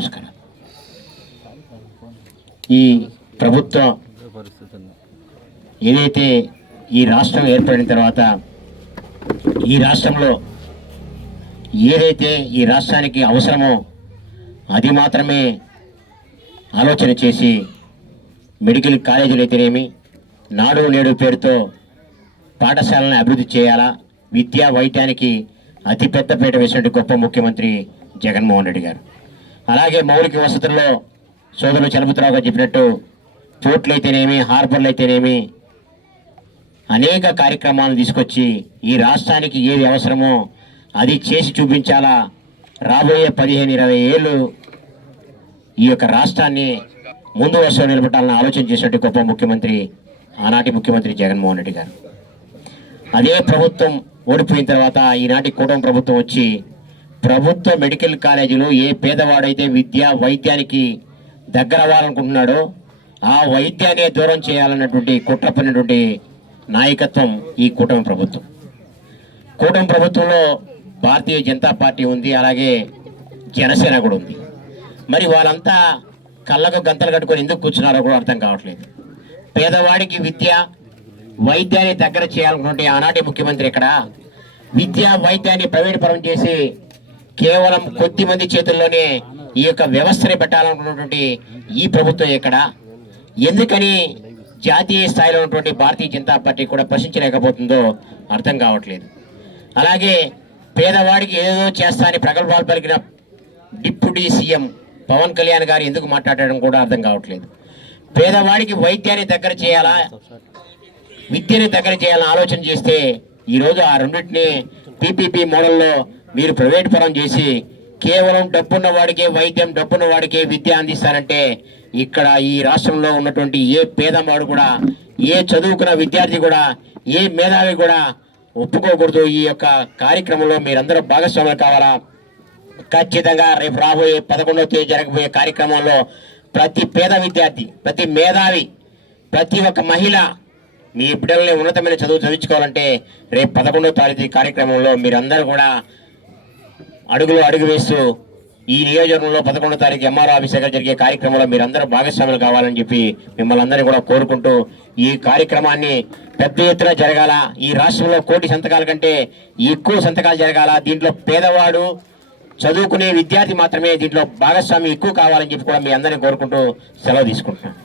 నమస్కారం. ఈ ప్రభుత్వం ఏదైతే ఈ రాష్ట్రం ఏర్పడిన తర్వాత ఈ రాష్ట్రంలో ఏదైతే ఈ రాష్ట్రానికి అవసరమో అది మాత్రమే ఆలోచన చేసి మెడికల్ కాలేజీలు అయితేనేమి, నాడు నేడు పేరుతో పాఠశాలను అభివృద్ధి చేయాలా, విద్యా వైద్యానికి అతిపెద్ద పీట వేసినట్టు గొప్ప ముఖ్యమంత్రి జగన్మోహన్ రెడ్డి గారు. అలాగే మౌలిక వసతుల్లో సోదరులు చలపతిరావు గారు చెప్పినట్టు పోర్ట్లు అయితేనేమి, హార్బర్లు అయితేనేమి అనేక కార్యక్రమాలను తీసుకొచ్చి ఈ రాష్ట్రానికి ఏది అవసరమో అది చేసి చూపించాలా. రాబోయే 15-20 ఏళ్ళు ఈ యొక్క రాష్ట్రాన్ని ముందు వరుసలో నిలబెట్టాలని ఆలోచన చేసినట్టు గొప్ప ముఖ్యమంత్రి ఆనాటి ముఖ్యమంత్రి జగన్మోహన్ రెడ్డి గారు. అదే ప్రభుత్వం ఓడిపోయిన తర్వాత ఈనాటి కూటమి ప్రభుత్వం వచ్చి ప్రభుత్వ మెడికల్ కాలేజీలు ఏ పేదవాడైతే వైద్యానికి దగ్గర అవ్వాలనుకుంటున్నాడో ఆ వైద్యాన్ని దూరం చేయాలన్నటువంటి కుట్ర పడినటువంటి నాయకత్వం ఈ కూటమి ప్రభుత్వం. కూటమి ప్రభుత్వంలో భారతీయ జనతా పార్టీ ఉంది, అలాగే జనసేన కూడా ఉంది. మరి వాళ్ళంతా కళ్ళకు గంతలు కట్టుకొని ఎందుకు కూర్చున్నారో కూడా అర్థం కావట్లేదు. పేదవాడికి వైద్యాన్ని దగ్గర చేయాలనుకుంటే ఆనాటి ముఖ్యమంత్రి ఇక్కడ వైద్యాన్ని ప్రైవేట్ పరం చేసి కేవలం కొద్ది మంది చేతుల్లోనే ఈ యొక్క వ్యవస్థని పెట్టాలనుకున్నటువంటి ఈ ప్రభుత్వం ఇక్కడ ఎందుకని జాతీయ స్థాయిలో ఉన్నటువంటి భారతీయ జనతా పార్టీ కూడా ప్రశ్నించలేకపోతుందో అర్థం కావట్లేదు. అలాగే పేదవాడికి ఏదో చేస్తా అని ప్రగల్భాలు పలికిన డిప్యూటీ సీఎం పవన్ కళ్యాణ్ గారు ఎందుకు మాట్లాడడం కూడా అర్థం కావట్లేదు. పేదవాడికి వైద్యాన్ని దగ్గర చేయాలా, విద్యని దగ్గర చేయాలని ఆలోచన చేస్తే ఈరోజు ఆ రెండింటిని పీపీపీ మోడల్లో మీరు ప్రైవేట్ పరం చేసి కేవలం డబ్బున్న వాడికే వైద్యం, డబ్బున్న వాడికే విద్య అందిస్తారంటే ఇక్కడ ఈ రాష్ట్రంలో ఉన్నటువంటి ఏ పేదవాడు కూడా, ఏ చదువుకున్న విద్యార్థి కూడా, ఏ మేధావి కూడా ఒప్పుకోకూడదు. ఈ యొక్క కార్యక్రమంలో మీరందరూ భాగస్వాములు కావాలా. ఖచ్చితంగా రేపు రాబోయే 11వ తేదీ జరగబోయే కార్యక్రమంలో ప్రతి పేద విద్యార్థి, ప్రతి మేధావి, ప్రతి ఒక్క మహిళ మీ బిడ్డల్ని ఉన్నతమైన చదువు చదివించుకోవాలంటే రేపు 11వ తారీఖు కార్యక్రమంలో మీరందరూ కూడా అడుగు వేస్తూ ఈ నియోజకవర్గంలో 11వ తారీఖు ఎంఆర్ఓ ఆఫీస్ దగ్గర జరిగే కార్యక్రమంలో మీరందరూ భాగస్వాములు కావాలని చెప్పి మిమ్మల్ని అందరినీ కూడా కోరుకుంటూ ఈ కార్యక్రమాన్ని పెద్ద ఎత్తున జరగాల. ఈ రాష్ట్రంలో 1 కోటి సంతకాల కంటే ఎక్కువ సంతకాలు జరగాల. దీంట్లో పేదవాడు, చదువుకునే విద్యార్థి మాత్రమే దీంట్లో భాగస్వామి ఎక్కువ కావాలని చెప్పి కూడా మీ అందరినీ కోరుకుంటూ సెలవు తీసుకుంటున్నాను.